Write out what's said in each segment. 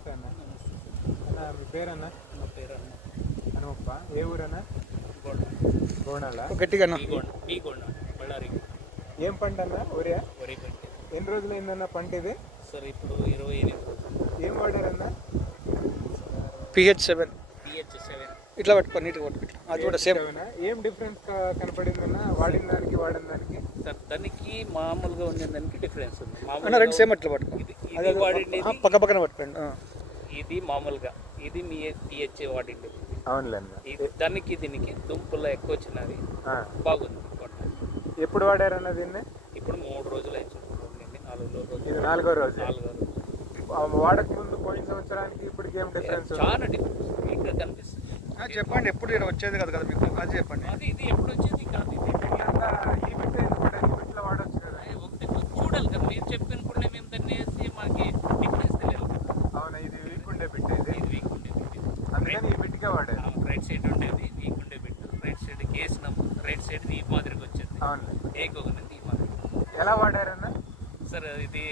నమస్తే అన్న. అన్న మీ పేరన్నా? నా పేరు అన్న హనుమప్ప. ఏ ఊరన్నా? గోడ గోనాల. గట్టిగా బీ గోడ బళ్ళారి ఏం పంట అన్న? ఒరియా? వరి పంట ఎన్ని రోజులైందన్న పంట ఇది? సార్ ఇప్పుడు 28 రోజులు. ఏం వాడారన్నా? PH7 PH7 ఇట్లా పట్టుకో, నీట్గా పట్టుకో. అది కూడా సేమ్. ఏం డిఫరెన్స్ కనపడిందన్న వాడిన దానికి వాడిన దానికి? సార్ దానికి మామూలుగా ఉండే దానికి డిఫరెన్స్ ఉంది. అన్న రెండు సేమ్ అట్లా పట్టుకో. ఇది వాడిండేది పక్క పక్కన పట్టుకోండి. ఇది మామూలుగా, ఇది మీ PH వాడిండేది. అవునులేండి. ఇది దానికి దీనికి దుంపుల్లో ఎక్కువ వచ్చినది. బాగుంది పంట. ఎప్పుడు వాడారన్న దీన్ని? ఇప్పుడు 3 రోజులు అయింది. 4 రోజులు. ఇది 4వ రోజు. 4 రోజులు వాడక ముందు పోయిన సంవత్సరానికి ఇప్పటికి ఏం డిఫరెన్స్? చాలా డిఫరెన్స్ మీకు కనిపిస్తుంది. చెప్పండి, ఎప్పుడు ఇక్కడ వచ్చేది కదా కదా మీకు, అది చెప్పండి. అది ఇది ఎప్పుడు వచ్చేది కాదు. ఇది ఈ బిడ్డ ఇట్లా వాడచ్చు కదా? ఒకటి చూడాలి కదా, మీరు చెప్పిన కూడా మేము దాన్ని వేసి మాకు డిఫరెన్స్ తెలియదు కదా. అవునా? ఇది వీక్ ఉండే బిడ్డ ఇది? ఇది వీక్ ఉండేది. అందుకని ఈ బిడ్డకే వాడారు. రైట్ సైడ్ ఉండేది వీక్ ఉండే బిడ్డ. రైట్ సైడ్ వేసినాము, రైట్ సైడ్ ఈ మాదిరిగా వచ్చేది. అవును. ఏకొకనండి ఈ మాదిరి. ఎలా వాడారన్న? సార్ ఇది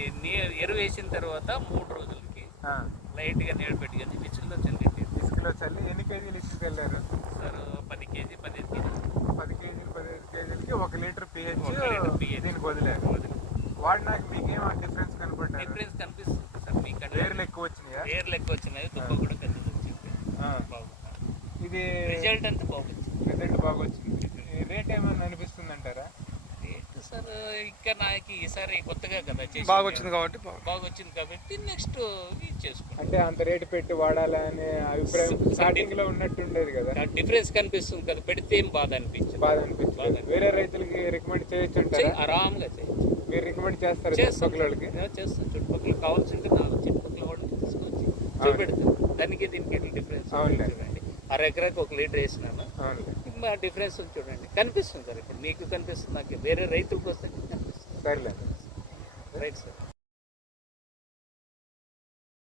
ఎరువు వేసిన తర్వాత 3 రోజులకి లైట్గా నీళ్ళు పెట్టుకొని విసుల్లో చల్లింది. ఇసుకలో చల్లి ఎన్ని కేజీలు ఇసుక వెళ్ళారు? సార్ 10 కేజీ 15 కేజీ 10 కేజీలు 15 కేజీలకి 1 లీటర్ PH PH దీనికి వదిలేరు. వాడినాక మీకేం డిఫరెన్స్ కనపడ్డారు? డిఫరెన్స్ కనిపిస్తుంది సార్. మీకు వేర్లు ఎక్కువ వచ్చినాయా? వేర్లు ఎక్కువ వచ్చినాయి, తుప్ప కూడా పెద్దది వచ్చింది. బాగుంది. ఇది రిజల్ట్ అంతా బాగుంది. రిజల్ట్ బాగా వచ్చింది. రేట్ ఏమన్నా అనిపిస్తుంది అంటారా? సార్ ఇంకా నాకు ఈసారి కొత్తగా కదా బాగా వచ్చింది కాబట్టి బాగా వచ్చింది కాబట్టి నెక్స్ట్ చేసుకుంటాం. అంటే అంత రేటు పెట్టి వాడాలా అనే అభిప్రాయం స్టార్టింగ్ లో ఉన్నట్టు ఉండేది కదా? డిఫరెన్స్ కనిపిస్తుంది కదా, పెడితే ఏం బాధ అనిపించింది. బాగా అనిపించింది. వేరే రైతులకి రికమెండ్ చేయొచ్చు అంటారా? ఆరాంగా చేయొచ్చు. మీరు రికమెండ్ చేస్తారు చుట్టుపక్కల వాళ్ళకి? చేస్తాం. చుట్టుపక్కల కావాల్సింటే 4 చుట్టుపక్కల వాళ్ళని తీసుకొచ్చి చూపెడతాం. దానికి దీనికి ఎట్లా డిఫరెన్స్ చూడండి. 1/2 ఎకరాకి 1 లీటర్ వేసినాను. మా డిఫరెన్స్ చూడండి కనిపిస్తుంది సార్. ఇప్పుడు మీకు కనిపిస్తుంది, నాకు వేరే రైతులకు వస్తే కనిపిస్తుంది. సరేలే. Right sir.